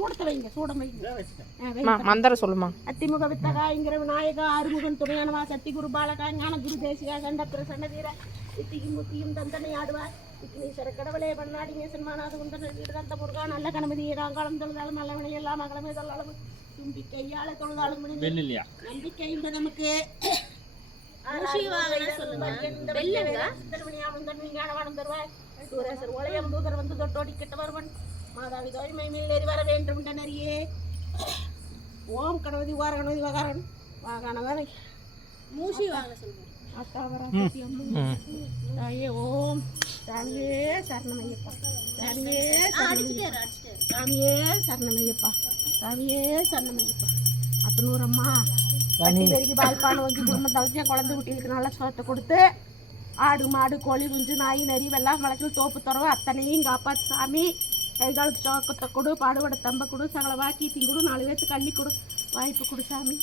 சூடத்தை வைங்க, சூடம் வைங்க. மந்திரம் சொல்லுமா. அத்திமுக வித்தகாய்ங்கிற விநாயகா ஆறுமுகன் துணையானவா சக்தி குரு பாலகா ஞான குரு தேசிகா சண்டத்திர சண்டதீர சித்தியும் முத்தியும் தந்தனை ஆடுவார் விக்னேஸ்வர கடவுளே பண்ணாடிங்க சன்மானாத குந்தன வீடுதந்த முருகா நல்ல கணபதி ராங்காலம் தொழுதாலும் நல்லவனை எல்லாம் மகளமே தொல்லாலும் தும்பி கையால தொழுதாலும் நம்பிக்கை உண்டு நமக்கு. ஒளையம் தூதர் வந்து தொட்டோடி கிட்ட வருவன் மாதாவி தோய்மை மேலேறி வர வேண்டும் நரியே. ஓம் கணபதி வார கணபதி வகாரன் வாகானவரை மூசி வாங்க சொல்லுங்க. தாயே ஓம் சாமியே சரணமையப்பா, சாமியே சாமியே சரணமையப்பா, சாமியே சரணமையப்பா. அத்தனூரம்மா கட்டி பெருகி வாய்ப்பான வங்கி குடும்பம் தவிர்த்து குழந்தை குட்டிகளுக்கு நல்லா சோத்தை கொடுத்து ஆடு மாடு கோழி குஞ்சு நாய் நரி வெள்ளம் வழக்கில் தோப்பு துறவு அத்தனையும் காப்பாற்று சாமி. கை காலுக்கு சோக்கத்தை கொடு, பாடுபட தம்ப கொடு, சகல வாக்கி கொடு, 4 பேர்த்துக்கு அள்ளி கொடு, வாய்ப்பு கொடு சாமி.